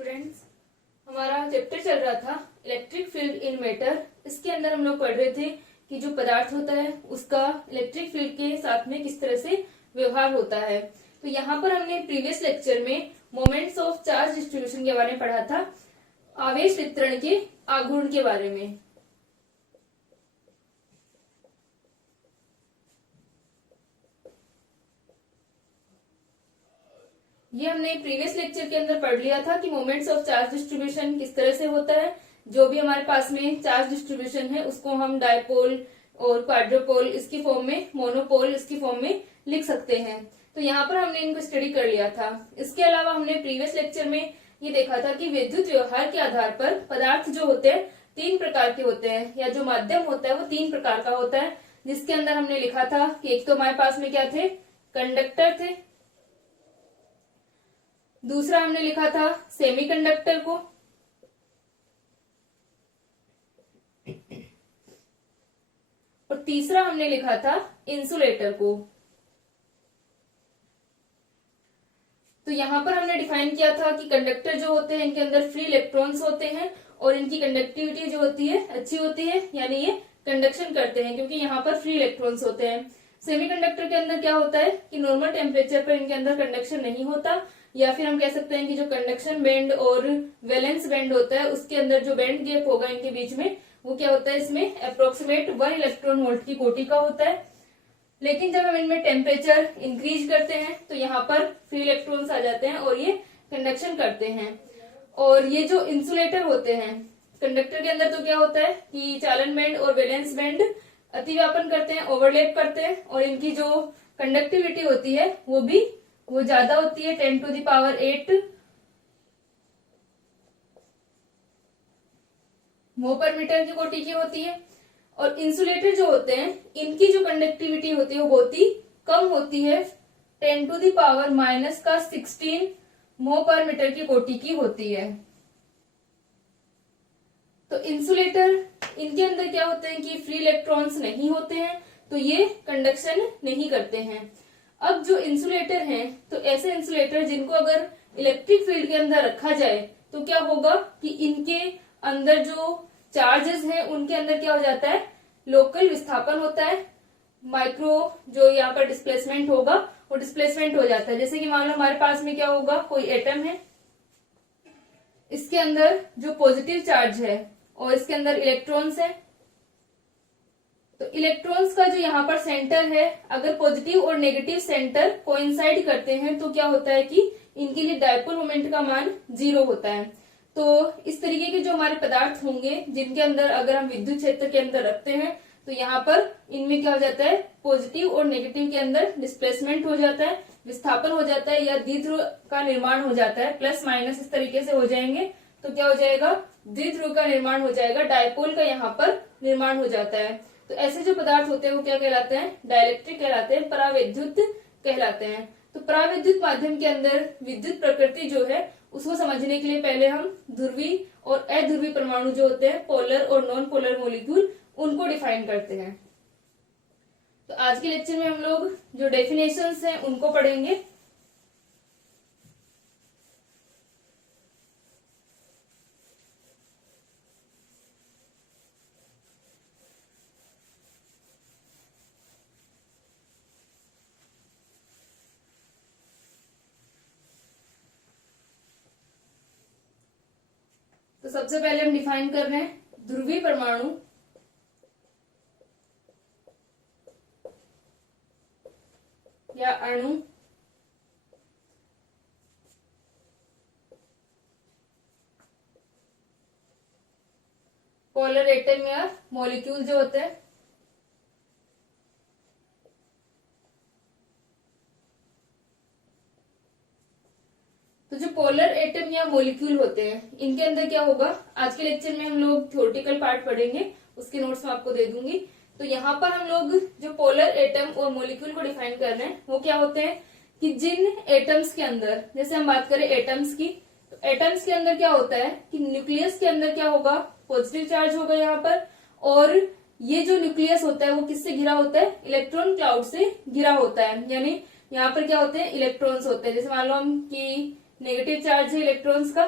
Students, हमारा chapter चल रहा था इलेक्ट्रिक फील्ड इन मैटर। इसके अंदर हम लोग पढ़ रहे थे कि जो पदार्थ होता है उसका इलेक्ट्रिक फील्ड के साथ में किस तरह से व्यवहार होता है। तो यहाँ पर हमने प्रीवियस लेक्चर में मोमेंट्स ऑफ चार्ज डिस्ट्रीब्यूशन के बारे में पढ़ा था, आवेश वितरण के आघूर्ण के बारे में। ये हमने प्रीवियस लेक्चर के अंदर पढ़ लिया था कि मोमेंट्स ऑफ चार्ज डिस्ट्रीब्यूशन किस तरह से होता है। जो भी हमारे पास में चार्ज डिस्ट्रीब्यूशन है उसको हम डायपोल और क्वाड्रोपोल इसकी फॉर्म में, मोनोपोल इसकी फॉर्म में लिख सकते हैं। तो यहाँ पर हमने इनको स्टडी कर लिया था। इसके अलावा हमने प्रीवियस लेक्चर में ये देखा था कि विद्युत व्यवहार के आधार पर पदार्थ जो होते हैं तीन प्रकार के होते हैं, या जो माध्यम होता है वो तीन प्रकार का होता है। जिसके अंदर हमने लिखा था कि एक तो हमारे पास में क्या थे, कंडक्टर थे। दूसरा हमने लिखा था सेमीकंडक्टर को, और तीसरा हमने लिखा था इंसुलेटर को। तो यहां पर हमने डिफाइन किया था कि कंडक्टर जो होते हैं इनके अंदर फ्री इलेक्ट्रॉन्स होते हैं और इनकी कंडक्टिविटी जो होती है अच्छी होती है, यानी ये कंडक्शन करते हैं क्योंकि यहाँ पर फ्री इलेक्ट्रॉन्स होते हैं। सेमीकंडक्टर के अंदर क्या होता है कि नॉर्मल टेम्परेचर पर इनके अंदर कंडक्शन नहीं होता, या फिर हम कह सकते हैं कि जो कंडक्शन बैंड और वैलेंस बैंड होता है उसके अंदर जो बैंड गैप होगा इनके बीच में वो क्या होता है, इसमें अप्रोक्सीमेट 1 इलेक्ट्रॉन वोल्ट की कोटि का होता है। लेकिन जब हम इनमें टेम्परेचर इंक्रीज करते हैं तो यहाँ पर फ्री इलेक्ट्रॉन्स आ जाते हैं और ये कंडक्शन करते हैं। और ये जो इंसुलेटर होते हैं कंडक्टर के अंदर तो क्या होता है कि चालन बैंड और वैलेंस बैंड अतिव्यापन करते हैं, ओवरलैप करते हैं, और इनकी जो कंडक्टिविटी होती है वो ज्यादा होती है, 10⁸ मो पर मीटर की कोटि की होती है। और इंसुलेटर जो होते हैं इनकी जो कंडक्टिविटी होती है वो बहुत ही कम होती है, 10⁻⁻16 मो पर मीटर की कोटि की होती है। तो इंसुलेटर इनके अंदर क्या होते हैं कि फ्री इलेक्ट्रॉन्स नहीं होते हैं, तो ये कंडक्शन नहीं करते हैं। अब जो इंसुलेटर हैं तो ऐसे इंसुलेटर जिनको अगर इलेक्ट्रिक फील्ड के अंदर रखा जाए तो क्या होगा कि इनके अंदर जो चार्जेस हैं उनके अंदर क्या हो जाता है, लोकल विस्थापन होता है। माइक्रो जो यहाँ पर डिस्प्लेसमेंट होगा वो डिस्प्लेसमेंट हो जाता है। जैसे कि मान लो हमारे पास में क्या होगा, कोई एटम है, इसके अंदर जो पॉजिटिव चार्ज है और इसके अंदर इलेक्ट्रॉन्स है। तो इलेक्ट्रॉन्स का जो यहाँ पर सेंटर है, अगर पॉजिटिव और नेगेटिव सेंटर कोइंसाइड करते हैं तो क्या होता है कि इनके लिए डायपोल मोमेंट का मान 0 होता है। तो इस तरीके के जो हमारे पदार्थ होंगे जिनके अंदर अगर हम विद्युत क्षेत्र के अंदर रखते हैं तो यहाँ पर इनमें क्या हो जाता है, पॉजिटिव और नेगेटिव के अंदर डिस्प्लेसमेंट हो जाता है, विस्थापन हो जाता है, या द्विध्रुव का निर्माण हो जाता है। प्लस माइनस इस तरीके से हो जाएंगे तो क्या हो जाएगा, द्विध्रुव का निर्माण हो जाएगा, डायपोल का यहाँ पर निर्माण हो जाता है। तो ऐसे जो पदार्थ होते हैं वो क्या कहलाते हैं, डाइलेक्ट्रिक कहलाते हैं, परावैद्युत कहलाते हैं। तो परावैद्युत माध्यम के अंदर विद्युत प्रकृति जो है उसको समझने के लिए पहले हम ध्रुवी और अध्रुवी परमाणु जो होते हैं, पोलर और नॉन पोलर मॉलिक्यूल, उनको डिफाइन करते हैं। तो आज के लेक्चर में हम लोग जो डेफिनेशंस हैं उनको पढ़ेंगे। तो सबसे पहले हम डिफाइन कर रहे हैं ध्रुवीय परमाणु। या अणु पोलर एटम या मॉलिक्यूल जो होते हैं। तो जो पोलर एटम या मॉलिक्यूल होते हैं इनके अंदर क्या होगा, आज के लेक्चर में हम लोग थ्योरेटिकल पार्ट पढ़ेंगे, उसके नोट्स मैं आपको दे दूंगी। तो यहाँ पर हम लोग जो पोलर एटम और मॉलिक्यूल को डिफाइन कर रहे हैं वो क्या होते हैं कि जिन एटम्स के अंदर, जैसे हम बात करें एटम्स की, तो एटम्स के अंदर क्या होता है कि न्यूक्लियस के अंदर क्या होगा, पॉजिटिव चार्ज होगा यहाँ पर, और ये जो न्यूक्लियस होता है वो किससे घिरा होता है, इलेक्ट्रॉन क्लाउड से घिरा होता है। यानी यहाँ पर क्या होते हैं, इलेक्ट्रॉन्स होते हैं। जैसे मान लो हम कि नेगेटिव चार्ज है इलेक्ट्रॉन्स का,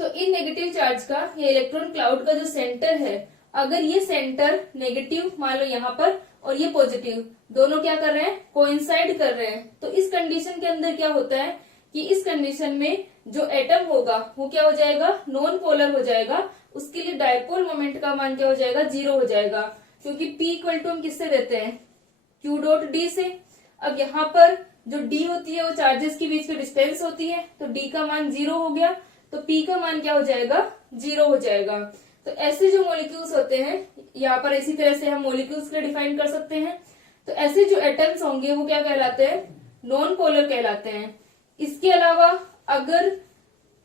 तो इन नेगेटिव चार्ज का या इलेक्ट्रॉन क्लाउड का जो सेंटर है, अगर ये सेंटर नेगेटिव मान लो यहाँ पर और ये पॉजिटिव, दोनों क्या कर रहे हैं, कोइंसाइड कर रहे हैं, तो इस कंडीशन के अंदर क्या होता है कि इस कंडीशन में जो एटम होगा वो क्या हो जाएगा, नॉन पोलर हो जाएगा। उसके लिए डायपोल मोमेंट का मान क्या हो जाएगा, 0 हो जाएगा, क्योंकि P इक्वल टू हम किससे देते हैं, Q डॉट D से। अब यहाँ पर जो D होती है वो चार्जेस के बीच की डिस्टेंस होती है, तो D का मान 0 हो गया, तो P का मान क्या हो जाएगा, 0 हो जाएगा। तो ऐसे जो मॉलिक्यूल्स होते हैं, यहाँ पर इसी तरह से हम मॉलिक्यूल्स के लिए डिफाइन कर सकते हैं। तो ऐसे जो एटम्स होंगे वो क्या कहलाते हैं, नॉन पोलर कहलाते हैं। इसके अलावा अगर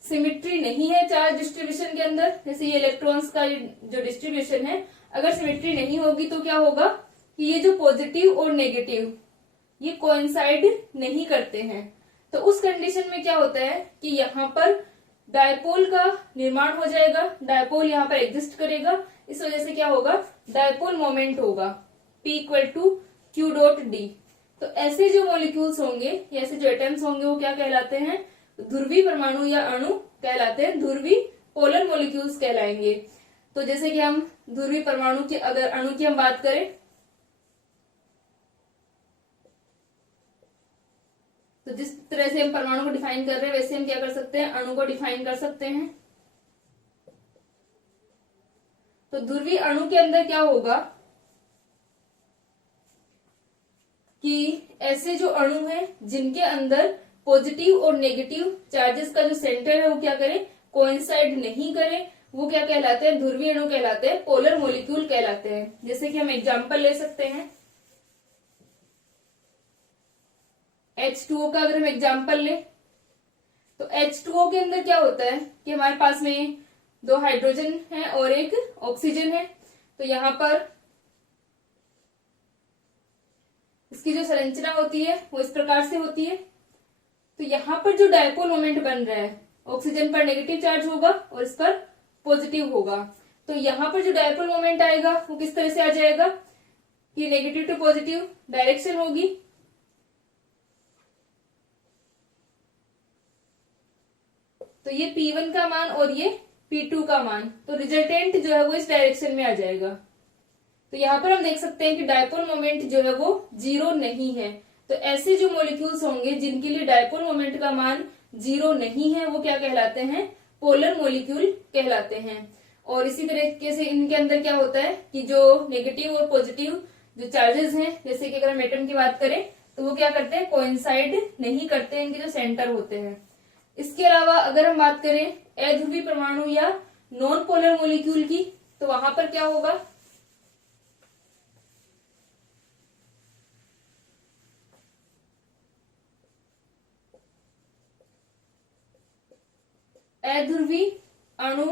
सिमिट्री नहीं है चार्ज डिस्ट्रीब्यूशन के अंदर, जैसे ये इलेक्ट्रॉन्स का जो डिस्ट्रीब्यूशन है, अगर सिमिट्री नहीं होगी तो क्या होगा कि ये जो पॉजिटिव और नेगेटिव ये कोइंसाइड नहीं करते हैं। तो उस कंडीशन में क्या होता है कि यहाँ पर डायपोल का निर्माण हो जाएगा, डायपोल यहाँ पर एग्जिस्ट करेगा, इस वजह से क्या होगा, डायपोल मोमेंट होगा P equal to Q dot D। तो ऐसे जो मॉलिक्यूल्स होंगे या ऐसे जो एटम्स होंगे वो क्या कहलाते हैं, ध्रुवी परमाणु या अणु कहलाते हैं, ध्रुवी पोलर मॉलिक्यूल्स कहलाएंगे। तो जैसे कि हम ध्रुवी परमाणु की, अगर अणु की हम बात करें, तो जिस तरह से हम परमाणु को डिफाइन कर रहे हैं वैसे हम क्या कर सकते हैं, अणु को डिफाइन कर सकते हैं। तो ध्रुवीय अणु के अंदर क्या होगा कि ऐसे जो अणु हैं जिनके अंदर पॉजिटिव और नेगेटिव चार्जेस का जो सेंटर है वो क्या करे, कोइंसाइड नहीं करे, वो क्या कहलाते हैं, ध्रुवीय अणु कहलाते हैं, पोलर मॉलिक्यूल कहलाते हैं। जैसे कि हम एग्जांपल ले सकते हैं H2O का, अगर हम एग्जांपल ले तो H2O के अंदर क्या होता है कि हमारे पास में 2 हाइड्रोजन है और एक ऑक्सीजन है। तो यहाँ पर इसकी जो संरचना होती है वो इस प्रकार से होती है। तो यहाँ पर जो डायपोल मोमेंट बन रहा है, ऑक्सीजन पर नेगेटिव चार्ज होगा और इस पर पॉजिटिव होगा। तो यहाँ पर जो डायपोल मोमेंट आएगा वो किस तरह से आ जाएगा कि नेगेटिव टू पॉजिटिव डायरेक्शन होगी। तो ये P1 का मान और ये P2 का मान, तो रिजल्टेंट जो है वो इस डायरेक्शन में आ जाएगा। तो यहाँ पर हम देख सकते हैं कि डायपोल मोमेंट जो है वो 0 नहीं है। तो ऐसे जो मॉलिक्यूल्स होंगे जिनके लिए डायपोल मोमेंट का मान 0 नहीं है वो क्या कहलाते हैं, पोलर मॉलिक्यूल कहलाते हैं। और इसी तरीके से इनके अंदर क्या होता है कि जो नेगेटिव और पॉजिटिव जो चार्जेस हैं, जैसे कि अगर हम एटम की बात करें तो वो क्या करते हैं, कोइंसाइड नहीं करते, इनके जो सेंटर होते हैं। इसके अलावा अगर हम बात करें अध्रुवी परमाणु या नॉन पोलर मॉलिक्यूल की, तो वहां पर क्या होगा, अध्रुवी अणु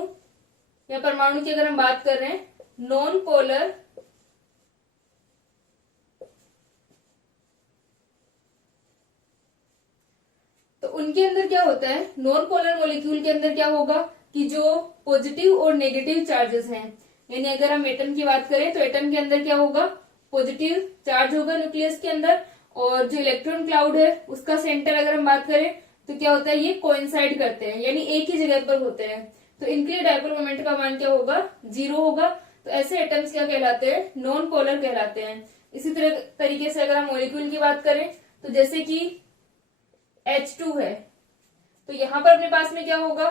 या परमाणु की अगर हम बात कर रहे हैं, नॉन पोलर तो उनके अंदर क्या होता है, नॉन पोलर मॉलिक्यूल के अंदर क्या होगा कि जो पॉजिटिव और नेगेटिव चार्जेस हैं, यानी अगर हम एटम की बात करें तो एटम के अंदर क्या होगा, पॉजिटिव चार्ज होगा न्यूक्लियस के अंदर, और जो इलेक्ट्रॉन क्लाउड है उसका सेंटर अगर हम बात करें तो क्या होता है, ये कोइंसाइड करते हैं, यानी एक ही जगह पर होते हैं। तो इनके लिए डायपोल मोमेंट का मान क्या होगा, 0 होगा। तो ऐसे एटम्स क्या कहलाते हैं, नॉन पोलर कहलाते हैं। इसी तरह तरीके से अगर हम मॉलिक्यूल की बात करें तो जैसे कि H2 है, तो यहां पर अपने पास में क्या होगा,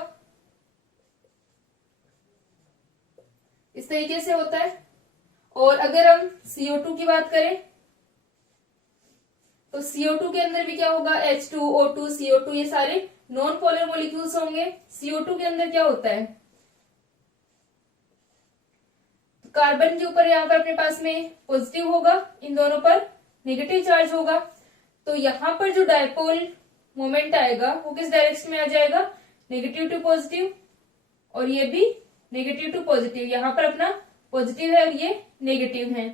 इस तरीके से होता है। और अगर हम CO2 की बात करें तो CO2 के अंदर भी क्या होगा, H2, O2, CO2, ये सारे नॉन पोलर मॉलिक्यूल्स होंगे। CO2 के अंदर क्या होता है, तो कार्बन के ऊपर यहाँ पर अपने पास में पॉजिटिव होगा, इन दोनों पर नेगेटिव चार्ज होगा। तो यहाँ पर जो डायपोल मोमेंट आएगा वो किस डायरेक्शन में आ जाएगा, नेगेटिव टू पॉजिटिव, और ये भी नेगेटिव टू पॉजिटिव। यहाँ पर अपना पॉजिटिव है और ये नेगेटिव है,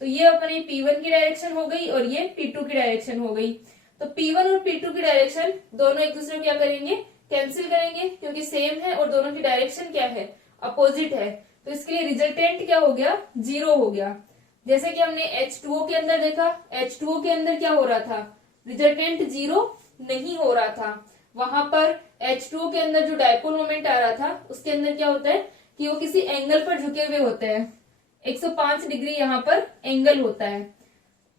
तो ये अपनी P1 की डायरेक्शन हो गई और ये P2 की डायरेक्शन हो गई। तो P1 और P2 की डायरेक्शन दोनों एक दूसरे को क्या करेंगे, कैंसिल करेंगे, क्योंकि सेम है और दोनों की डायरेक्शन क्या है, अपोजिट है। तो इसके लिए रिजल्टेंट क्या हो गया, 0 हो गया। जैसे कि हमने H2O के अंदर देखा, H2O के अंदर क्या हो रहा था, रिजल्टेंट 0 नहीं हो रहा था। वहां पर H2O के अंदर जो डायपोल मोमेंट आ रहा था उसके अंदर क्या होता है कि वो किसी एंगल पर झुके हुए होते हैं। 105 डिग्री यहाँ पर एंगल होता है।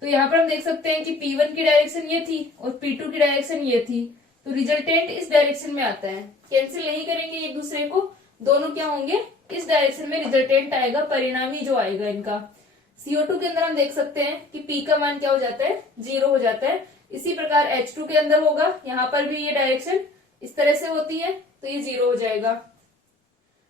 तो यहाँ पर हम देख सकते हैं कि P1 की डायरेक्शन ये थी और P2 की डायरेक्शन ये थी, तो रिजल्टेंट इस डायरेक्शन में आता है। कैंसिल नहीं करेंगे एक दूसरे को, दोनों क्या होंगे, इस डायरेक्शन में रिजल्टेंट आएगा, परिणामी जो आएगा इनका। CO2 के अंदर हम देख सकते हैं कि P का मान क्या हो जाता है, 0 हो जाता है। इसी प्रकार H2 के अंदर होगा, यहाँ पर भी ये डायरेक्शन इस तरह से होती है, तो ये 0 हो जाएगा।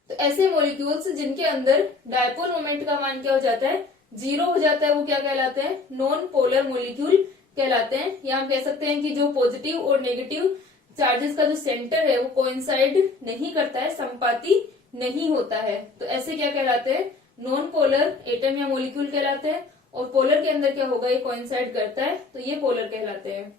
तो ऐसे मॉलिक्यूल्स जिनके अंदर डायपोल मोमेंट का मान क्या हो जाता है, 0 हो जाता है, वो क्या कहलाते हैं, नॉन पोलर मॉलिक्यूल कहलाते हैं। या हम कह सकते हैं कि जो पॉजिटिव और नेगेटिव चार्जेस का जो सेंटर है वो कोइंसाइड नहीं करता है, संपाती नहीं होता है, तो ऐसे क्या कहलाते हैं, नॉन पोलर एटम या मॉलिक्यूल कहलाते हैं। और पोलर के अंदर क्या होगा, ये कोइंसाइड करता है, तो ये पोलर कहलाते हैं।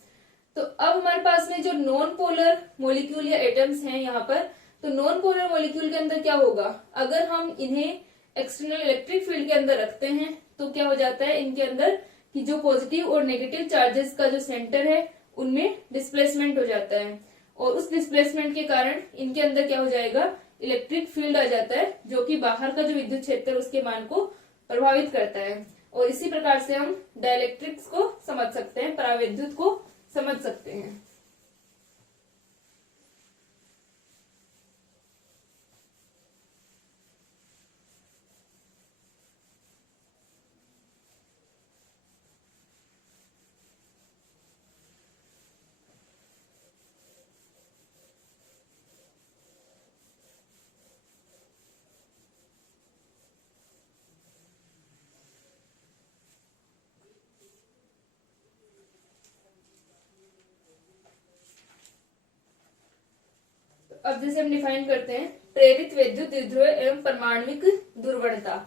तो अब हमारे पास में जो नॉन पोलर मॉलिक्यूल या एटम्स हैं यहाँ पर, तो नॉन पोलर मॉलिक्यूल के अंदर क्या होगा, अगर हम इन्हें एक्सटर्नल इलेक्ट्रिक फील्ड के अंदर रखते हैं तो क्या हो जाता है इनके अंदर कि जो पॉजिटिव और नेगेटिव चार्जेस का जो सेंटर है उनमें डिस्प्लेसमेंट हो जाता है, और उस डिस्प्लेसमेंट के कारण इनके अंदर क्या हो जाएगा, इलेक्ट्रिक फील्ड आ जाता है, जो कि बाहर का जो विद्युत क्षेत्र है उसके मान को प्रभावित करता है। और इसी प्रकार से हम डाइलेक्ट्रिक्स को समझ सकते हैं, परावैद्युत को समझ सकते हैं। अब जैसे हम डिफाइन करते हैं प्रेरित विद्युत द्विध्रुव एवं परमाणविक ध्रुवणता।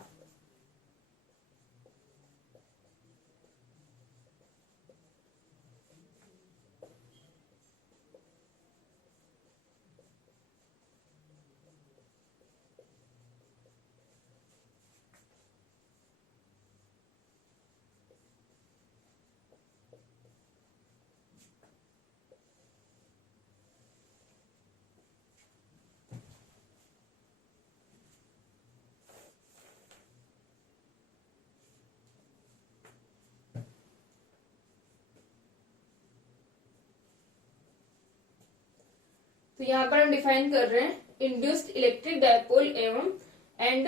तो यहाँ पर हम डिफाइन कर रहे हैं इंड्यूस्ड इलेक्ट्रिक डायपोल एवं एंड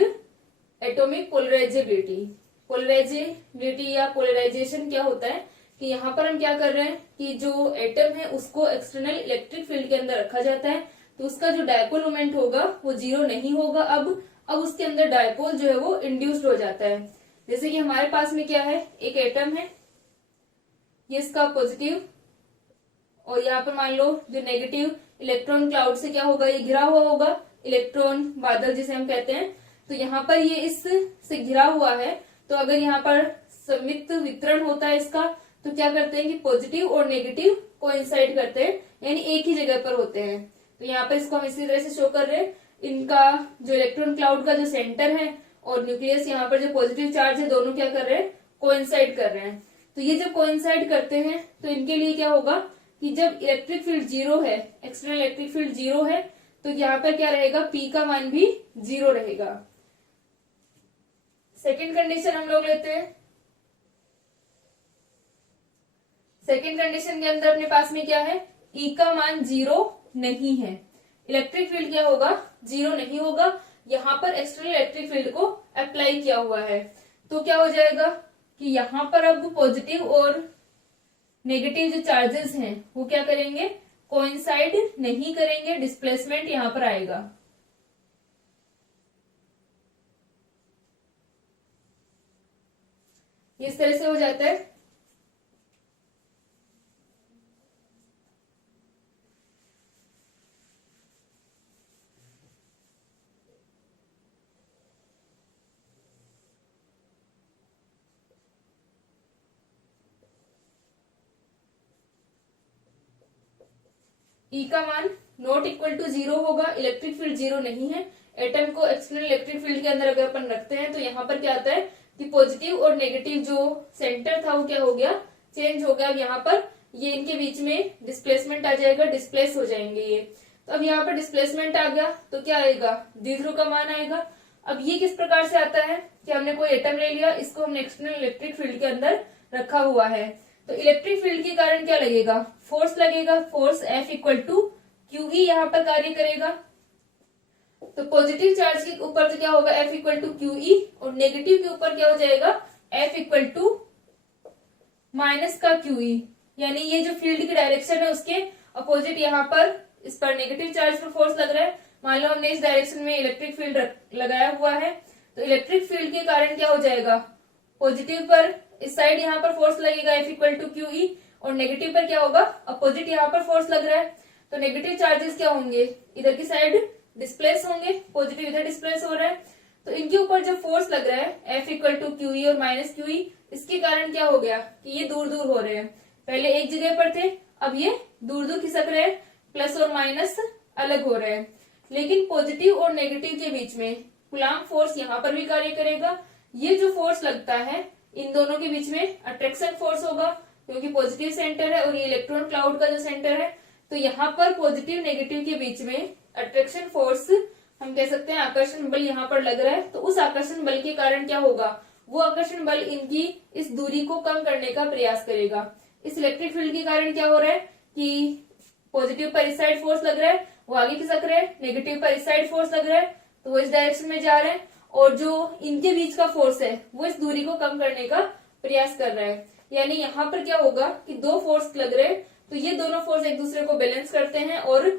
एटॉमिक पोलराइजेबिलिटी। पोलराइजेबिलिटी या पोलराइजेशन क्या होता है कि यहाँ पर हम क्या कर रहे हैं कि जो एटम है उसको एक्सटर्नल इलेक्ट्रिक फील्ड के अंदर रखा जाता है, तो उसका जो डायपोल मोमेंट होगा वो 0 नहीं होगा। अब उसके अंदर डायपोल जो है वो इंड्यूस्ड हो जाता है। जैसे कि हमारे पास में क्या है, एक एटम है, ये इसका पॉजिटिव, और यहाँ पर मान लो जो नेगेटिव इलेक्ट्रॉन क्लाउड से क्या होगा, ये घिरा हुआ होगा, इलेक्ट्रॉन बादल जिसे हम कहते हैं। तो यहाँ पर ये इस से घिरा हुआ है, तो अगर यहाँ पर सममित वितरण होता है इसका, तो क्या करते हैं कि पॉजिटिव और नेगेटिव कोइंसाइड करते हैं, यानी एक ही जगह पर होते हैं। तो यहाँ पर इसको हम इसी तरह से शो कर रहे हैं, इनका जो इलेक्ट्रॉन क्लाउड का जो सेंटर है और न्यूक्लियस यहाँ पर जो पॉजिटिव चार्ज है, दोनों क्या कर रहे हैं, कोइंसाइड कर रहे हैं। तो ये जब कोइंसाइड करते हैं तो इनके लिए क्या होगा कि जब इलेक्ट्रिक फील्ड 0 है, एक्सटर्नल इलेक्ट्रिक फील्ड 0 है, तो यहाँ पर क्या रहेगा, P का मान भी 0 रहेगा। सेकेंड कंडीशन हम लोग लेते हैं। सेकेंड कंडीशन के अंदर अपने पास में क्या है, E का मान 0 नहीं है, इलेक्ट्रिक फील्ड क्या होगा, 0 नहीं होगा। यहाँ पर एक्सटर्नल इलेक्ट्रिक फील्ड को अप्लाई किया हुआ है, तो क्या हो जाएगा कि यहाँ पर अब पॉजिटिव और नेगेटिव जो चार्जेस हैं वो क्या करेंगे, कोइंसाइड नहीं करेंगे, डिस्प्लेसमेंट यहाँ पर आएगा। इस तरह से हो जाता है। E का मान नॉट इक्वल टू 0 होगा, इलेक्ट्रिक फील्ड 0 नहीं है। एटम को एक्सटर्नल इलेक्ट्रिक फील्ड के अंदर अगर अपन रखते हैं तो यहाँ पर क्या आता है कि पॉजिटिव और नेगेटिव जो सेंटर था वो क्या हो गया, चेंज हो गया। अब यहाँ पर ये इनके बीच में डिस्प्लेसमेंट आ जाएगा, डिस्प्लेस हो जाएंगे ये। तो अब यहाँ पर डिस्प्लेसमेंट आ गया तो क्या आएगा, द्विध्रुव का मान आएगा। अब ये किस प्रकार से आता है कि हमने कोई एटम ले लिया, इसको हमने एक्सटर्नल इलेक्ट्रिक फील्ड के अंदर रखा हुआ है, तो इलेक्ट्रिक फील्ड के कारण क्या लगेगा, फोर्स लगेगा। Force F equal to Q ही यहाँ पर कार्य करेगा। तो पॉजिटिव चार्ज के ऊपर तो क्या होगा, F equal to Q E, और नेगेटिव के ऊपर क्या हो जाएगा, F इक्वल टू माइनस का क्यू ई। यानी ये जो फील्ड की डायरेक्शन है उसके अपोजिट यहाँ पर इस पर नेगेटिव चार्ज पर फोर्स लग रहा है। मान लो हमने इस डायरेक्शन में इलेक्ट्रिक फील्ड लगाया हुआ है, तो इलेक्ट्रिक फील्ड के कारण क्या हो जाएगा, पॉजिटिव पर इस साइड यहाँ पर फोर्स लगेगा F equal to Q E, और नेगेटिव पर क्या होगा, अपोजिट यहाँ पर फोर्स लग रहा है। तो नेगेटिव चार्जेस क्या होंगे, इधर की साइड डिस्प्लेस होंगे, पॉजिटिव इधर डिस्प्लेस हो रहा है। तो इनके ऊपर जब फोर्स लग रहा है F equal to Q E और माइनस क्यू ई, इसके कारण क्या हो गया कि ये दूर दूर हो रहे हैं। पहले एक जगह पर थे, अब ये दूर दूर खिसक रहे हैं, प्लस और माइनस अलग हो रहे हैं। लेकिन पॉजिटिव और नेगेटिव के बीच में कूलम्ब फोर्स यहाँ पर भी कार्य करेगा। ये जो फोर्स लगता है इन दोनों के बीच में अट्रैक्शन फोर्स होगा, क्योंकि पॉजिटिव सेंटर है और ये इलेक्ट्रॉन क्लाउड का जो सेंटर है, तो यहाँ पर पॉजिटिव नेगेटिव के बीच में अट्रैक्शन फोर्स, हम कह सकते हैं आकर्षण बल यहाँ पर लग रहा है। तो उस आकर्षण बल के कारण क्या होगा, वो आकर्षण बल इनकी इस दूरी को कम करने का प्रयास करेगा। इस इलेक्ट्रिक फील्ड के कारण क्या हो रहा है कि पॉजिटिव पर इस साइड फोर्स लग रहा है, वो आगे खिसक रहे हैं, नेगेटिव पर इस साइड फोर्स लग रहा है तो वो इस डायरेक्शन में जा रहे हैं, और जो इनके बीच का फोर्स है वो इस दूरी को कम करने का प्रयास कर रहा है। यानी यहाँ पर क्या होगा कि दो फोर्स लग रहे हैं, तो ये दोनों फोर्स एक दूसरे को बैलेंस करते हैं, और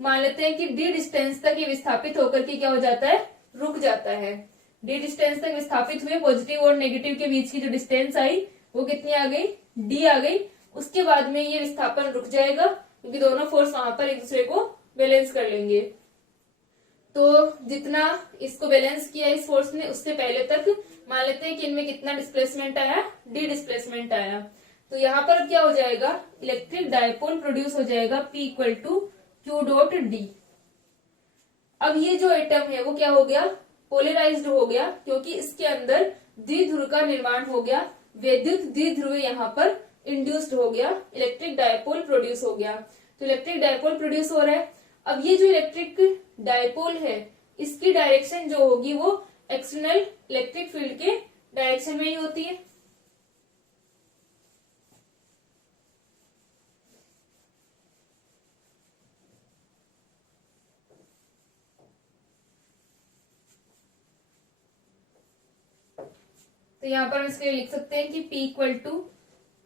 मान लेते हैं कि डी डिस्टेंस तक ये विस्थापित होकर के क्या हो जाता है, रुक जाता है। डी डिस्टेंस तक विस्थापित हुए, पॉजिटिव और नेगेटिव के बीच की जो डिस्टेंस आई वो कितनी आ गई, डी आ गई। उसके बाद में ये विस्थापन रुक जाएगा, क्योंकि दोनों फोर्स वहां पर एक दूसरे को बैलेंस कर लेंगे। तो जितना इसको बैलेंस किया इस फोर्स ने, उससे पहले तक मान लेते हैं कि इनमें कितना डिस्प्लेसमेंट आया, डी डिस्प्लेसमेंट आया। तो यहाँ पर क्या हो जाएगा, इलेक्ट्रिक डायपोल प्रोड्यूस हो जाएगा P equal to Q dot D. अब ये जो एटम है वो क्या हो गया, पोलराइज्ड हो गया, क्योंकि इसके अंदर द्विध्रुव का निर्माण हो गया, वैद्युत द्विध्रुव यहाँ पर इंड्यूस्ड हो गया, इलेक्ट्रिक डायपोल प्रोड्यूस हो गया। तो इलेक्ट्रिक डायपोल प्रोड्यूस हो रहा है। अब ये जो इलेक्ट्रिक डायपोल है इसकी डायरेक्शन जो होगी वो एक्सटर्नल इलेक्ट्रिक फील्ड के डायरेक्शन में ही होती है। तो यहाँ पर हम इसके लिए लिख सकते हैं कि P equal to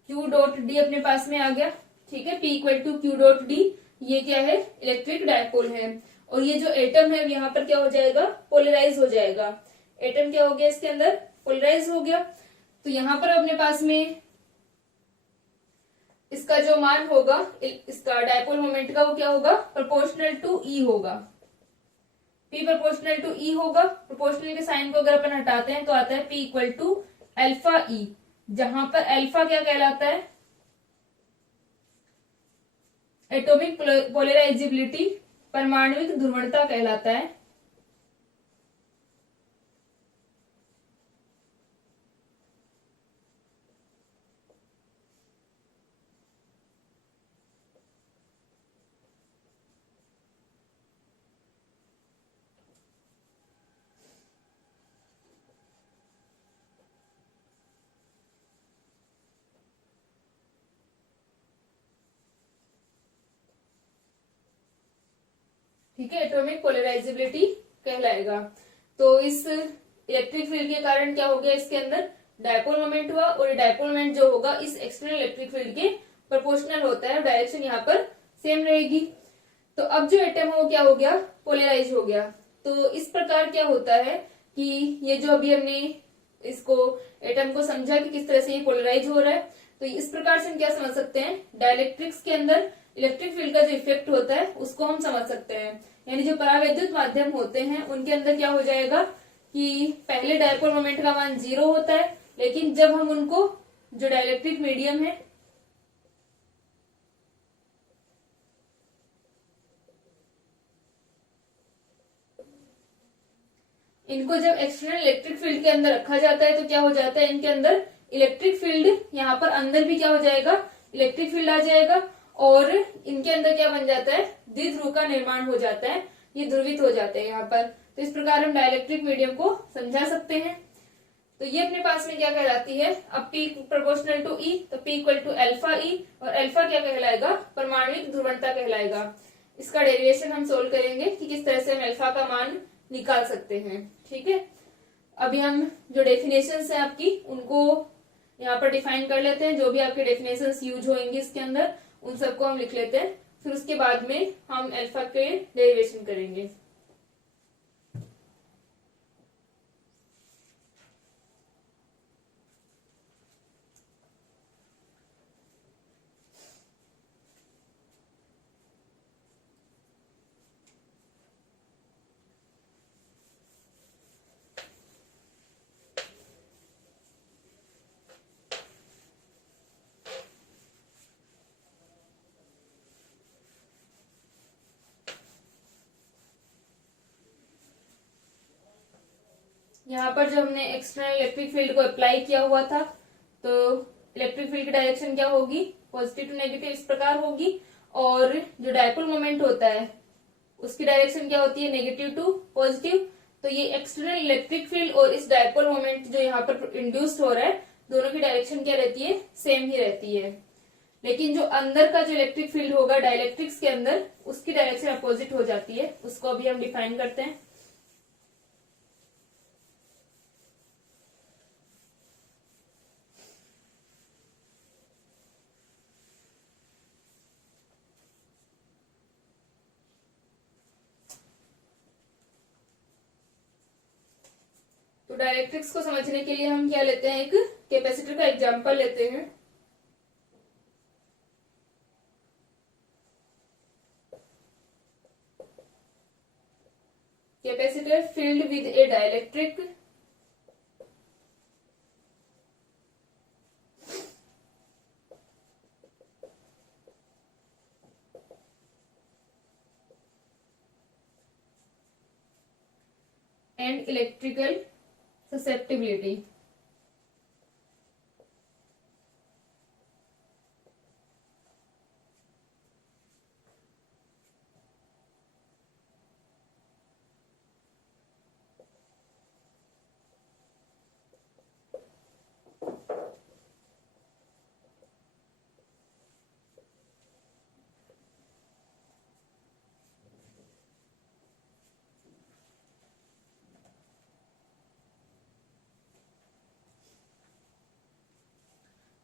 Q dot D अपने पास में आ गया। ठीक है, P equal to Q dot D, ये क्या है, इलेक्ट्रिक डायपोल है। और ये जो एटम है यहाँ पर क्या हो जाएगा, पोलराइज हो जाएगा। एटम क्या हो गया, इसके अंदर पोलराइज हो गया। तो यहाँ पर अपने पास में इसका जो मान होगा, इसका डायपोल मोमेंट का, वो क्या होगा, प्रोपोर्शनल टू ई होगा। P प्रोपोर्शनल टू E होगा। प्रोपोर्शनल के साइन को अगर अपन हटाते हैं तो आता है P equal to alpha E, जहां पर अल्फा क्या कहलाता है, एटॉमिक पोलराइजेबिलिटी, परमाणुविक ध्रुवणता कहलाता है। ठीक है, एटॉमिक पोलराइजेबिलिटी कहलाएगा। तो इस इलेक्ट्रिक फील्ड के कारण क्या हो गया, इसके अंदर डायपोल मोमेंट हुआ, और डायपोल मोमेंट जो होगा इस एक्सटर्नल इलेक्ट्रिक फील्ड के प्रोपोर्शनल होता है, डायरेक्शन यहाँ पर सेम रहेगी। तो अब जो एटम है वो क्या हो गया, पोलराइज हो गया। तो इस प्रकार क्या होता है कि ये जो अभी हमने इसको एटम को समझा कि किस तरह से ये पोलराइज हो रहा है, तो इस प्रकार से हम क्या समझ सकते हैं, डाइलेक्ट्रिक्स के अंदर इलेक्ट्रिक फील्ड का जो इफेक्ट होता है उसको हम समझ सकते हैं। यानी जो परावैद्युत माध्यम होते हैं उनके अंदर क्या हो जाएगा कि पहले डायपोल मोमेंट का मान 0 होता है, लेकिन जब हम उनको, जो डाइलेक्ट्रिक मीडियम है, इनको जब एक्सटर्नल इलेक्ट्रिक फील्ड के अंदर रखा जाता है तो क्या हो जाता है, इनके अंदर इलेक्ट्रिक फील्ड यहाँ पर अंदर भी क्या हो जाएगा, इलेक्ट्रिक फील्ड आ जाएगा और इनके अंदर क्या बन जाता है, द्विध्रुव का निर्माण हो जाता है, ये ध्रुवित हो जाते हैं यहाँ पर। तो इस प्रकार हम डाइलेक्ट्रिक मीडियम को समझा सकते हैं। तो ये अपने पास में क्या कहलाती है, अब P प्रोपोर्शनल टू E, तो P equal to alpha E, और अल्फा क्या कहलाएगा, परमाणविक ध्रुवणता कहलाएगा। इसका डेरिवेशन हम सोल्व करेंगे कि किस तरह से हम अल्फा का मान निकाल सकते हैं। ठीक है, अभी हम जो डेफिनेशंस है आपकी उनको यहाँ पर डिफाइन कर लेते हैं। जो भी आपके डेफिनेशंस यूज होंगी इसके अंदर उन सबको हम लिख लेते हैं, फिर उसके बाद में हम अल्फा के डेरिवेशन करेंगे। यहाँ पर जो हमने एक्सटर्नल इलेक्ट्रिक फील्ड को अप्लाई किया हुआ था, तो इलेक्ट्रिक फील्ड की डायरेक्शन क्या होगी, पॉजिटिव टू नेगेटिव इस प्रकार होगी, और जो डायपोल मोमेंट होता है उसकी डायरेक्शन क्या होती है, नेगेटिव टू पॉजिटिव। तो ये एक्सटर्नल इलेक्ट्रिक फील्ड और इस डायपोल मोमेंट जो यहाँ पर इंड्यूस्ड हो रहा है, दोनों की डायरेक्शन क्या रहती है, सेम ही रहती है। लेकिन जो अंदर का जो इलेक्ट्रिक फील्ड होगा डाइलेक्ट्रिक्स के अंदर, उसकी डायरेक्शन अपोजिट हो जाती है। उसको अभी हम डिफाइन करते हैं। तो डायरेक्ट्रिक्स को समझने के लिए हम क्या लेते हैं, एक कैपेसिटर का एग्जांपल लेते हैं। Capacitor filled with a dielectric and electrical susceptibility.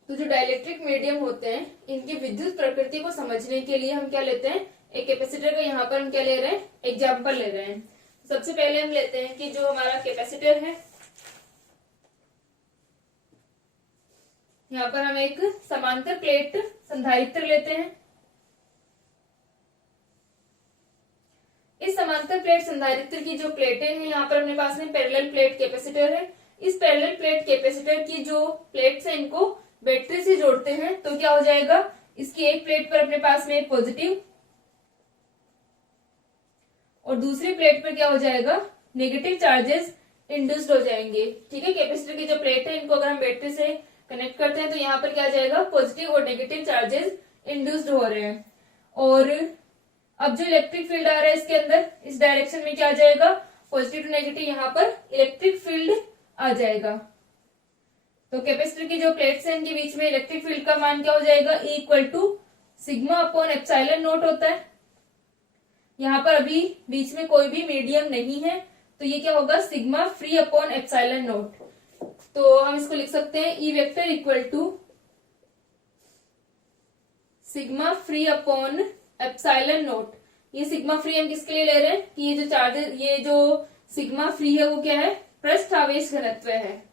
तो जो डाइलेक्ट्रिक मीडियम होते हैं, इनकी विद्युत प्रकृति को समझने के लिए हम क्या लेते हैं, एक कैपेसिटर का यहाँ पर हम क्या ले रहे हैं, एग्जाम्पल ले रहे हैं। सबसे पहले हम लेते हैं कि जो हमारा कैपेसिटर है, यहाँ पर हम एक समांतर प्लेट संधारित्र लेते हैं। इस समांतर प्लेट संधारित्र की जो प्लेटें हैं, यहाँ पर अपने पास में पैरेलल प्लेट कैपेसिटर है। इस पैरेलल प्लेट कैपेसिटर की जो प्लेट्स है, इनको बैटरी से जोड़ते हैं, तो क्या हो जाएगा, इसकी एक प्लेट पर अपने पास में पॉजिटिव और दूसरी प्लेट पर क्या हो जाएगा, नेगेटिव चार्जेस इंड्यूस्ड हो जाएंगे। ठीक है, कैपेसिटर की जो प्लेट है, इनको अगर हम बैटरी से कनेक्ट करते हैं तो यहाँ पर क्या आ जाएगा, पॉजिटिव और नेगेटिव चार्जेस इंड्यूस्ड हो रहे हैं। और अब जो इलेक्ट्रिक फील्ड आ रहा है इसके अंदर, इस डायरेक्शन में क्या आ जाएगा, पॉजिटिव टू नेगेटिव, यहाँ पर इलेक्ट्रिक फील्ड आ जाएगा। तो कैपेसिटर की जो प्लेट्स हैं, इनके बीच में इलेक्ट्रिक फील्ड का मान क्या हो जाएगा, E equal to sigma upon epsilon naught होता है। यहाँ पर अभी बीच में कोई भी मीडियम नहीं है, तो ये क्या होगा, sigma free upon epsilon naught. तो हम इसको लिख सकते हैं E vector equal to sigma free upon epsilon naught. ये सिग्मा फ्री हम किसके लिए ले रहे हैं कि ये जो चार्जेस, ये जो सिग्मा फ्री है वो क्या है, पृष्ठ आवेश घनत्व है।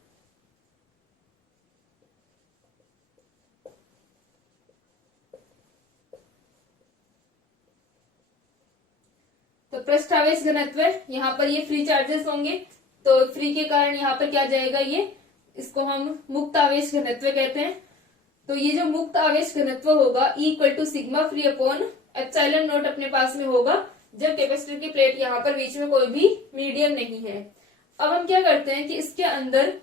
तो पृष्ठ आवेश घनत्व, यहाँ पर ये फ्री चार्जेस होंगे, तो फ्री के कारण यहाँ पर क्या जाएगा, ये इसको हम मुक्त आवेश घनत्व कहते हैं। तो ये जो मुक्त आवेश घनत्व होगा, E equal to sigma free upon epsilon naught अपने पास में होगा, जब कैपेसिटर की प्लेट यहाँ पर बीच में कोई भी मीडियम नहीं है। अब हम क्या करते हैं कि इसके अंदर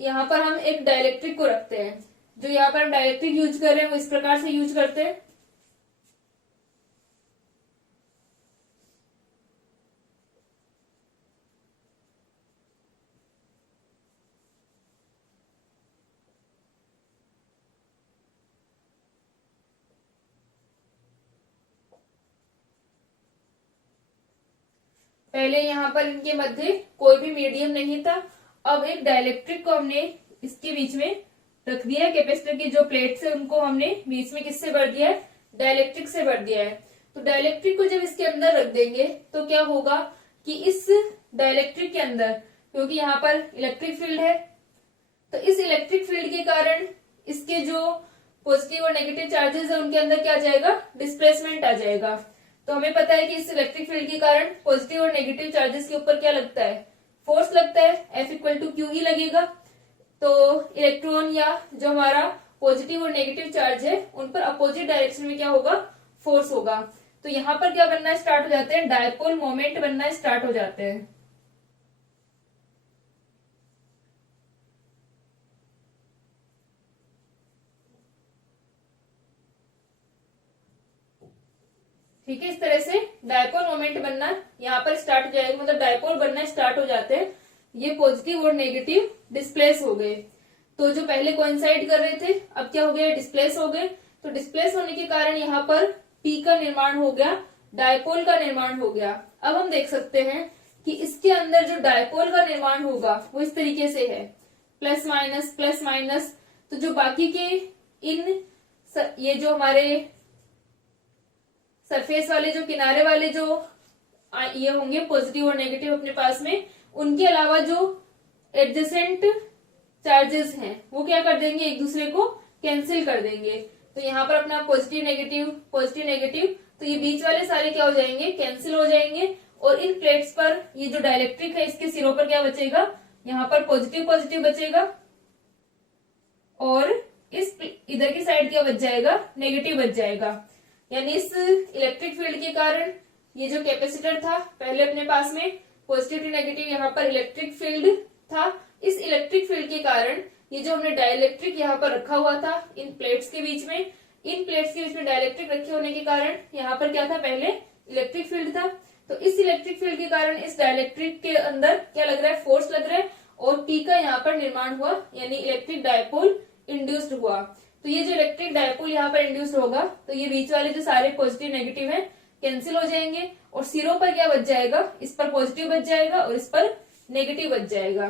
यहाँ पर हम एक डाइलेक्ट्रिक को रखते हैं। जो यहाँ पर हम डाइलेक्ट्रिक यूज कर रहे हैं वो इस प्रकार से यूज करते हैं। पहले यहाँ पर इनके मध्य कोई भी मीडियम नहीं था। अब एक डाइलेक्ट्रिक को हमने इसके बीच में रख दिया है। कैपेसिटर की जो प्लेट्स है उनको हमने बीच में किससे भर दिया है, डाइलेक्ट्रिक से भर दिया है। तो डाइलेक्ट्रिक को जब इसके अंदर रख देंगे तो क्या होगा कि इस डाइलेक्ट्रिक के अंदर, क्योंकि यहाँ पर इलेक्ट्रिक फील्ड है, तो इस इलेक्ट्रिक फील्ड के कारण इसके जो पॉजिटिव और नेगेटिव चार्जेस है उनके अंदर क्या आ जाएगा, डिस्प्लेसमेंट आ जाएगा। तो हमें पता है कि इस इलेक्ट्रिक फील्ड के कारण पॉजिटिव और नेगेटिव चार्जेस के ऊपर क्या लगता है, फोर्स लगता है, F इक्वल टू क्यू ही लगेगा। तो इलेक्ट्रॉन या जो हमारा पॉजिटिव और नेगेटिव चार्ज है उन पर अपोजिट डायरेक्शन में क्या होगा, फोर्स होगा। तो यहाँ पर क्या बनना स्टार्ट हो जाते हैं, डायपोल मोमेंट बनना स्टार्ट हो जाते हैं। ठीक है, इस तरह से डायपोल मोमेंट बनना यहाँ पर स्टार्ट हो जाएगा, मतलब डायपोल बनना स्टार्ट हो जाते हैं। ये पॉजिटिव और नेगेटिव डिस्प्लेस हो गए। तो जो पहले कोइंसाइड कर रहे थे अब क्या हो गया, डिस्प्लेस हो गए। तो डिस्प्लेस होने के कारण यहाँ पर पी का निर्माण हो गया, डायपोल का निर्माण हो गया। अब हम देख सकते हैं कि इसके अंदर जो डायपोल का निर्माण होगा वो इस तरीके से है, प्लस माइनस प्लस माइनस। तो जो बाकी के इन ये जो हमारे सरफेस वाले जो किनारे वाले जो ये होंगे पॉजिटिव और नेगेटिव अपने पास में, उनके अलावा जो एडजेसेंट चार्जेस हैं वो क्या कर देंगे, एक दूसरे को कैंसिल कर देंगे। तो यहाँ पर अपना पॉजिटिव नेगेटिव, तो ये बीच वाले सारे क्या हो जाएंगे, कैंसिल हो जाएंगे। और इन प्लेट्स पर ये जो डाइलेक्ट्रिक है इसके सिरों पर क्या बचेगा, यहाँ पर पॉजिटिव बचेगा और इस इधर की साइड क्या बच जाएगा, नेगेटिव बच जाएगा। यानी इस इलेक्ट्रिक फील्ड के कारण ये जो कैपेसिटर था पहले अपने पास में पॉजिटिव नेगेटिव, यहाँ पर इलेक्ट्रिक फील्ड था। इस इलेक्ट्रिक फील्ड के कारण ये जो हमने डाइलेक्ट्रिक यहाँ पर रखा हुआ था इन प्लेट्स के बीच में, इन प्लेट्स के बीच में डाइलेक्ट्रिक रखे होने के कारण यहाँ पर क्या था, पहले इलेक्ट्रिक फील्ड था। तो इस इलेक्ट्रिक फील्ड के कारण इस डाइलेक्ट्रिक के अंदर क्या लग रहा है, फोर्स लग रहा है और पी का यहाँ पर निर्माण हुआ, यानी इलेक्ट्रिक डायपोल इंड्यूस्ड हुआ। तो ये जो इलेक्ट्रिक डायपोल यहाँ पर इंड्यूस्ड होगा तो ये बीच वाले जो सारे पॉजिटिव नेगेटिव है कैंसिल हो जाएंगे और सिरों पर क्या बच जाएगा, इस पर पॉजिटिव बच जाएगा और इस पर नेगेटिव बच जाएगा,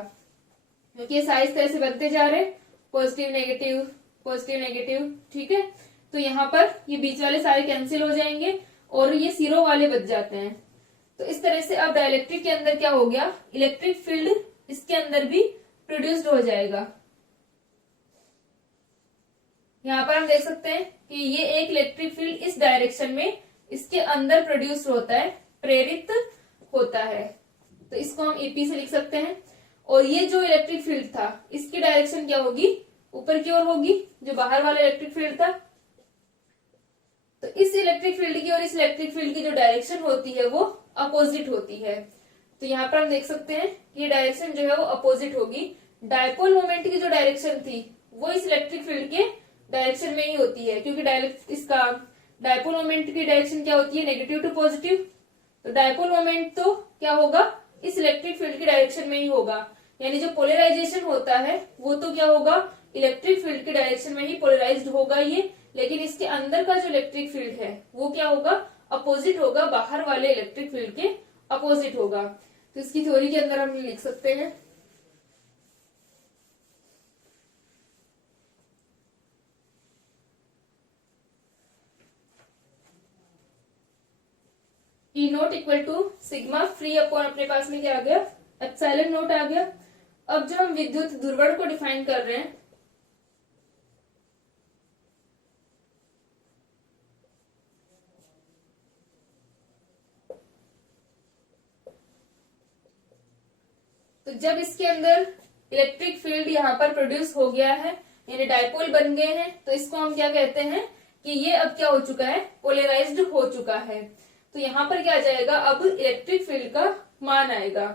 क्योंकि ये सारे इस तरह से बनते जा रहे हैं, पॉजिटिव नेगेटिव। ठीक है, तो यहाँ पर ये बीच वाले सारे कैंसिल हो जाएंगे और ये सिरों वाले बच जाते हैं। तो इस तरह से अब डाइलेक्ट्रिक के अंदर क्या हो गया, इलेक्ट्रिक फील्ड इसके अंदर भी प्रोड्यूस्ड हो जाएगा। यहाँ पर हम देख सकते हैं कि ये एक इलेक्ट्रिक फील्ड इस डायरेक्शन में इसके अंदर प्रोड्यूस होता है, प्रेरित होता है। तो इसको हम ईपी से लिख सकते हैं। और ये जो इलेक्ट्रिक फील्ड था इसकी डायरेक्शन क्या होगी, ऊपर की ओर होगी, जो बाहर वाला इलेक्ट्रिक फील्ड था। तो इस इलेक्ट्रिक फील्ड की और इस इलेक्ट्रिक फील्ड की जो डायरेक्शन होती है वो अपोजिट होती है। तो यहाँ पर हम देख सकते हैं कि ये डायरेक्शन जो है वो अपोजिट होगी। डायपोल मोमेंट की जो डायरेक्शन थी वो इस इलेक्ट्रिक फील्ड के डायरेक्शन में ही होती है, क्योंकि इसका डायपोल मोमेंट की डायरेक्शन क्या होती है, नेगेटिव टू पॉजिटिव। तो डायपोल मोमेंट तो क्या होगा, इस इलेक्ट्रिक फील्ड की डायरेक्शन में ही होगा। यानी जो पोलराइजेशन होता है वो तो क्या होगा, इलेक्ट्रिक फील्ड की डायरेक्शन में ही पोलराइज्ड होगा ये, लेकिन इसके अंदर का जो इलेक्ट्रिक फील्ड है वो क्या होगा, अपोजिट होगा, बाहर वाले इलेक्ट्रिक फील्ड के अपोजिट होगा। तो इसकी थ्योरी के अंदर हम लिख सकते हैं, E naught equal to sigma free upon अपने पास में क्या आ गया, एप्सिलॉन नोट आ गया। अब जो हम विद्युत ध्रुवण को डिफाइन कर रहे हैं, तो जब इसके अंदर इलेक्ट्रिक फील्ड यहाँ पर प्रोड्यूस हो गया है, यानी डायपोल बन गए हैं, तो इसको हम क्या कहते हैं कि ये अब क्या हो चुका है, पोलराइज्ड हो चुका है। तो यहाँ पर क्या आ जाएगा, अब इलेक्ट्रिक फील्ड का मान आएगा।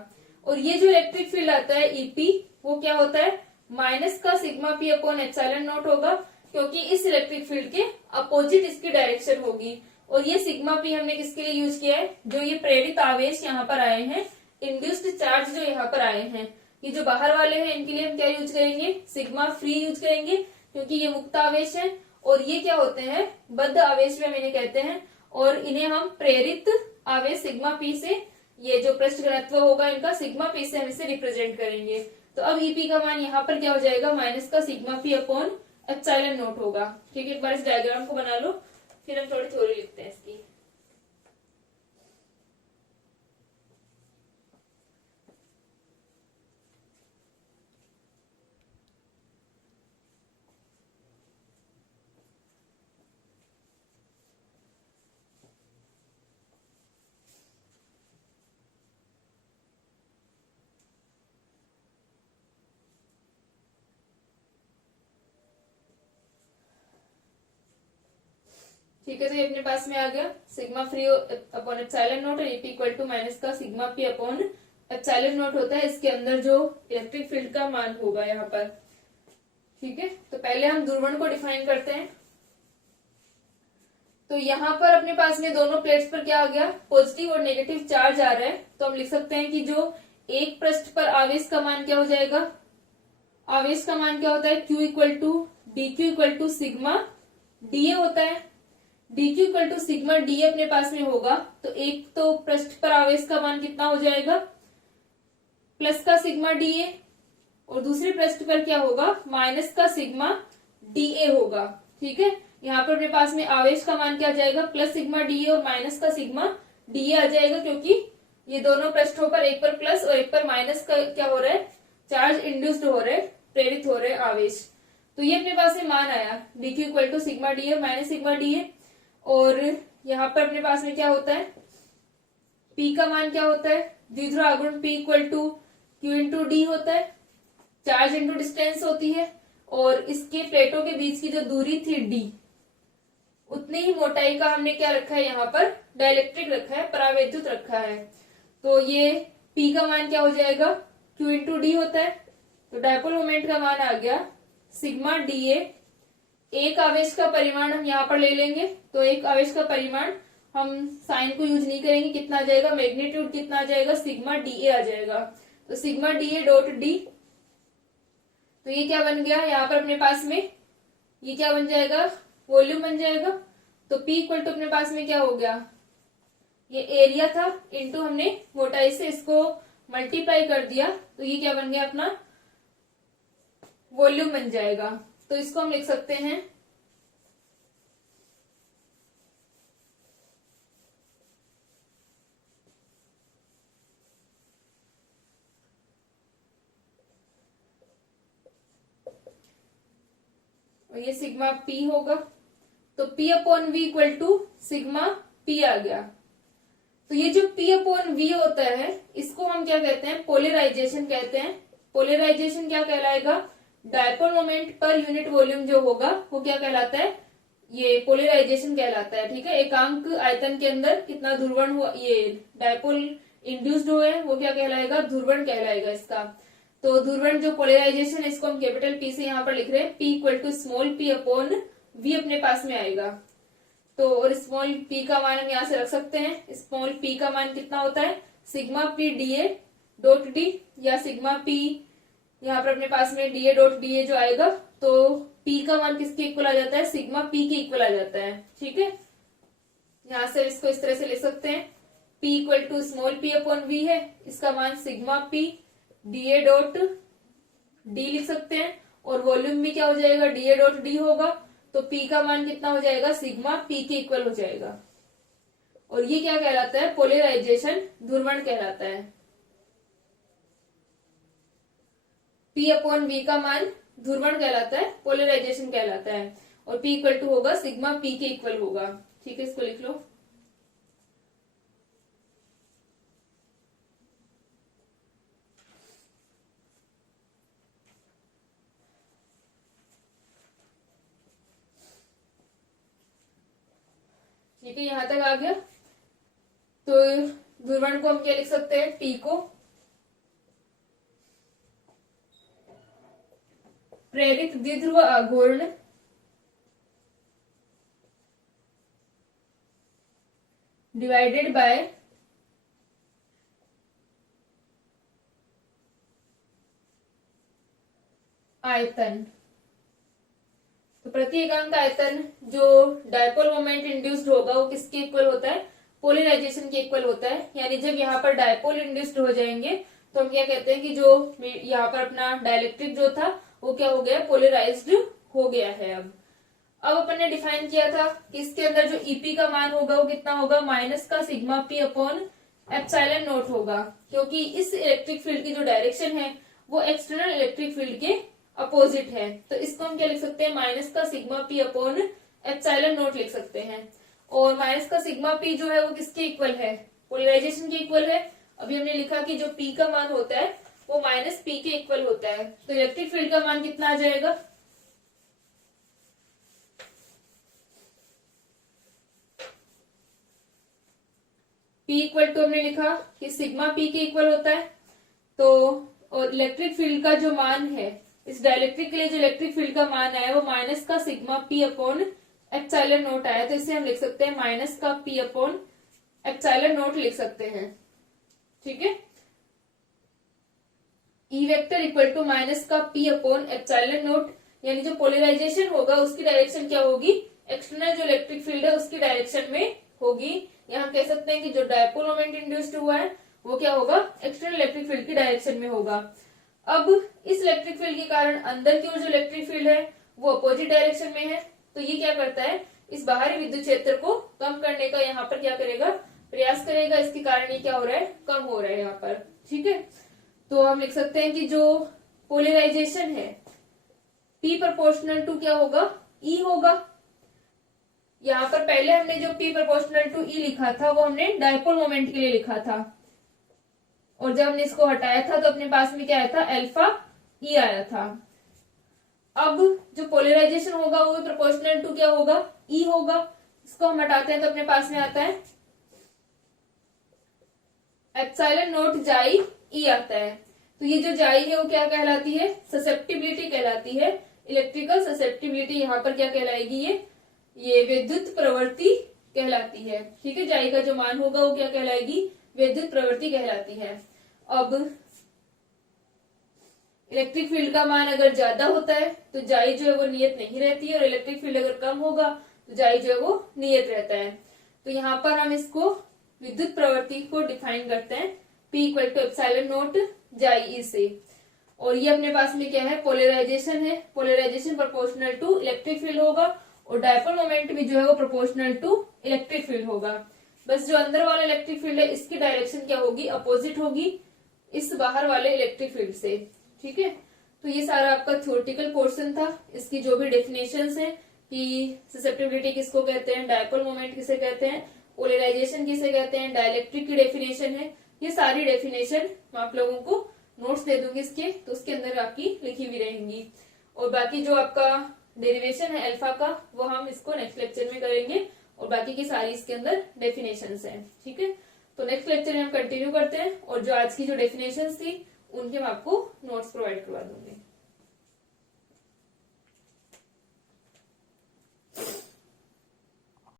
और ये जो इलेक्ट्रिक फील्ड आता है ईपी, वो क्या होता है, माइनस का sigma P upon epsilon not होगा, क्योंकि इस इलेक्ट्रिक फील्ड के अपोजिट इसकी डायरेक्शन होगी। और ये सिग्मा पी हमने किसके लिए यूज किया है, जो ये प्रेरित आवेश यहाँ पर आए हैं, इंड्यूस्ड चार्ज जो यहाँ पर आए हैं, ये जो बाहर वाले हैं इनके लिए हम क्या यूज करेंगे, सिग्मा फ्री यूज करेंगे, क्योंकि ये मुक्त आवेश है। और ये क्या होते हैं, बद्ध आवेश में इन्हें कहते हैं, और इन्हें हम प्रेरित आवेश सिग्मा पी से, ये जो पृष्ठ घनत्व होगा इनका सिग्मा पी से हम इसे रिप्रेजेंट करेंगे। तो अब ईपी का मान यहाँ पर क्या हो जाएगा, माइनस का sigma P upon epsilon not होगा। ठीक है, एक बार इस डायग्राम को बना लो, फिर हम थोड़ी थ्योरी लिखते हैं इसकी। ठीक है, तो ये अपने पास में आ गया sigma free upon epsilon not, और ईपी इक्वल टू माइनस का sigma P upon epsilon naught होता है इसके अंदर जो इलेक्ट्रिक फील्ड का मान होगा यहाँ पर। ठीक है, तो पहले हम ध्रुवण को डिफाइन करते हैं। तो यहाँ पर अपने पास में दोनों प्लेट्स पर क्या आ गया, पॉजिटिव और नेगेटिव चार्ज आ रहा है। तो हम लिख सकते हैं कि जो एक पृष्ठ पर आवेश का मान क्या हो जाएगा, आवेश का मान क्या होता है, Q equal to D Q equal to sigma D A होता है। D Q equal to sigma D A अपने पास में होगा, तो एक तो पृष्ठ पर आवेश का मान कितना हो जाएगा, प्लस का सिग्मा डीए, और दूसरे पृष्ठ पर क्या होगा, माइनस का सिग्मा डीए होगा। ठीक है, यहाँ पर अपने पास में आवेश का मान क्या आ जाएगा, प्लस सिग्मा डीए और माइनस का सिग्मा डीए आ जाएगा, क्योंकि ये दोनों पृष्ठों पर एक पर प्लस और एक पर माइनस का क्या हो रहा है, चार्ज इंड्यूस्ड हो रहे, प्रेरित हो रहे आवेश। तो ये अपने पास में मान आया D Q equal to sigma D A minus sigma D A. और यहाँ पर अपने पास में क्या होता है, P का मान क्या होता है, द्विध्रुव आघूर्ण P equal to Q into D होता है, चार्ज इंटू डिस्टेंस होती है, और इसके प्लेटों के बीच की जो दूरी थी D, उतनी ही मोटाई का हमने क्या रखा है, यहाँ पर डाइलेक्ट्रिक रखा है, परावैद्युत रखा है। तो ये P का मान क्या हो जाएगा, Q इंटू डी होता है। तो डायपोल मोमेंट का मान आ गया सिग्मा डीए। एक आवेश का परिमाण हम यहाँ पर ले लेंगे, तो एक आवेश का परिमाण हम साइन को यूज नहीं करेंगे, कितना आ जाएगा, मैग्नीट्यूड कितना आ जाएगा, सिग्मा डीए आ जाएगा। तो सिग्मा डीए डॉट डी, तो ये क्या बन गया, यहाँ पर अपने पास में ये क्या बन जाएगा, वॉल्यूम बन जाएगा। तो P इक्वल टू अपने पास में क्या हो गया, ये एरिया था, इंटू हमने मोटाई से इसको मल्टीप्लाई कर दिया, तो ये क्या बन गया, अपना वॉल्यूम बन जाएगा। तो इसको हम लिख सकते हैं और ये सिग्मा P होगा। तो P upon V equal to sigma P आ गया। तो ये जो P अपॉन वी होता है इसको हम क्या कहते हैं, पोलराइजेशन कहते हैं। पोलराइजेशन क्या कहलाएगा, dipole moment per unit volume जो होगा वो क्या कहलाता है, ये पोलराइजेशन कहलाता है। ठीक है, एकांक आयतन के अंदर कितना ध्रुवण हुआ, ये डायपोल इंड्यूस्ड हुए हैं, वो क्या कहलाएगा, ध्रुवण कहलाएगा इसका। तो ध्रुवण जो पोलराइजेशन, इसको हम कैपिटल P से यहाँ पर लिख रहे हैं, P equal to small p upon v अपने पास में आएगा। तो और स्मॉल p का मान हम यहाँ से रख सकते हैं, स्मॉल p का मान कितना होता है, sigma p D A dot D, या सिग्मा p यहाँ पर अपने पास में डीए डॉट डीए जो आएगा, तो p का मान किसके इक्वल आ जाता है, सिग्मा p के इक्वल आ जाता है। ठीक है, यहाँ से इसको इस तरह से लिख सकते हैं, p equal to small p upon v है, इसका मान sigma p D A dot D लिख सकते हैं, और वॉल्यूम भी क्या हो जाएगा, डीए डॉट डी होगा। तो P का मान कितना हो जाएगा, सिग्मा P के इक्वल हो जाएगा। और ये क्या कहलाता है, पोलराइजेशन, ध्रुवण कहलाता है। P अपॉन V का मान ध्रुवण कहलाता है, पोलराइजेशन कहलाता है, और P इक्वल टू होगा सिग्मा P के इक्वल होगा। ठीक है, इसको लिख लो। ठीक है, यहां तक आ गया। तो ध्रुवण को हम क्या लिख सकते हैं, T को प्रेरित द्विध्रुव आघूर्ण डिवाइडेड बाय आयतन। तो प्रति एकांक आयतन जो डायपोल मोमेंट इंड्यूस्ड होगा वो किसके इक्वल होता है, पोलराइजेशन के इक्वल होता है। यानी जब यहाँ पर डायपोल इंड्यूस्ड हो जाएंगे तो हम क्या कहते हैं कि जो यहाँ पर अपना डाइलेक्ट्रिक जो था वो क्या हो गया, पोलराइज्ड हो गया है। अब अपन ने डिफाइन किया था कि इसके अंदर जो ईपी का मान होगा वो कितना होगा, माइनस का sigma P upon epsilon not होगा, क्योंकि इस इलेक्ट्रिक फील्ड की जो डायरेक्शन है वो एक्सटर्नल इलेक्ट्रिक फील्ड के अपोजिट है। तो इसको हम क्या लिख सकते हैं, माइनस का sigma P upon epsilon not लिख सकते हैं। और माइनस का सिग्मा पी जो है वो किसके इक्वल है, पोलराइजेशन के इक्वल है। अभी हमने लिखा कि जो पी का मान होता है वो माइनस पी के इक्वल होता है। तो इलेक्ट्रिक फील्ड का मान कितना आ जाएगा, P इक्वल टू हमने लिखा कि सिग्मा P के इक्वल होता है। तो और इलेक्ट्रिक फील्ड का जो मान है, इस डाइलेक्ट्रिक के लिए जो इलेक्ट्रिक फील्ड का मान आया वो माइनस का sigma P upon epsilon not आया। तो इसे हम लिख सकते हैं माइनस का P अपॉन एप्सिलॉन नॉट लिख सकते हैं। ठीक है, E vector equal to minus का P अपॉन एप्सिलॉन नॉट, यानी जो पोलराइजेशन होगा उसकी डायरेक्शन क्या होगी, एक्सटर्नल जो इलेक्ट्रिक फील्ड है उसकी डायरेक्शन में होगी। यहाँ हम कह सकते हैं कि जो डायपोल मोमेंट इंड्यूस्ड हुआ है वो क्या होगा, एक्सटर्नल इलेक्ट्रिक फील्ड की डायरेक्शन में होगा। अब इस इलेक्ट्रिक फील्ड के कारण अंदर की ओर जो इलेक्ट्रिक फील्ड है वो अपोजिट डायरेक्शन में है। तो ये क्या करता है, इस बाहरी विद्युत क्षेत्र को कम करने का यहाँ पर क्या करेगा, प्रयास करेगा। इसके कारण ये क्या हो रहा है, कम हो रहा है यहाँ पर। ठीक है, तो हम लिख सकते हैं कि जो पोलराइजेशन है P प्रोपोर्शनल टू क्या होगा, E होगा। यहाँ पर पहले हमने जो P प्रोपोर्शनल टू E लिखा था वो हमने डायपोल मोमेंट के लिए लिखा था, और जब हमने इसको हटाया था तो अपने पास में क्या आया था, अल्फा E आया था। अब जो पोलराइजेशन होगा वो प्रोपोर्शनल टू क्या होगा, E होगा। इसको हम हटाते हैं तो अपने पास में आता है एप्सिलॉन नॉट जाई E आता है। तो ये जो जाई है वो क्या कहलाती है, ससेप्टिबिलिटी कहलाती है। इलेक्ट्रिकल ससेप्टिबिलिटी यहाँ पर क्या कहलाएगी, ये विद्युत प्रवृत्ति कहलाती है। ठीक है, जाई का जो मान होगा वो क्या कहलाएगी, विद्युत प्रवृत्ति कहलाती है। अब इलेक्ट्रिक फील्ड का मान अगर ज्यादा होता है तो जाई जो है वो नियत नहीं रहती है, और इलेक्ट्रिक फील्ड अगर कम होगा तो जाई जो है वो नियत रहता है। तो यहाँ पर हम इसको विद्युत प्रवृत्ति को डिफाइन करते हैं P equal to epsilon naught जाई E से। और ये अपने पास में क्या है, पोलराइजेशन है। Polarisation proportional to electric field होगा, और डायपोल मोमेंट भी जो है वो प्रोपोर्शनल टू इलेक्ट्रिक फील्ड होगा। बस जो अंदर वाला इलेक्ट्रिक फील्ड है इसकी डायरेक्शन क्या होगी, अपोजिट होगी इस बाहर वाले इलेक्ट्रिक फील्ड से। ठीक है, तो ये सारा आपका थ्योरेटिकल पोर्शन था। इसकी जो भी डेफिनेशंस हैं कि ससेप्टिबिलिटी किसको कहते हैं, डायपोल मोमेंट किसे कहते हैं, पोलराइजेशन किसे कहते हैं, डाइलेक्ट्रिक की डेफिनेशन है, ये सारी डेफिनेशन मैं आप लोगों को नोट्स दे दूंगी इसके, तो उसके अंदर आपकी लिखी हुई रहेंगी। और बाकी जो आपका डेरिवेशन है अल्फा का वो हम इसको नेक्स्ट लेक्चर में करेंगे, और बाकी की सारी इसके अंदर डेफिनेशंस हैं। ठीक है, तो नेक्स्ट लेक्चर में हम कंटिन्यू करते हैं, और जो आज की जो डेफिनेशंस थी उनके मैं आपको नोट्स प्रोवाइड करवा दूंगी।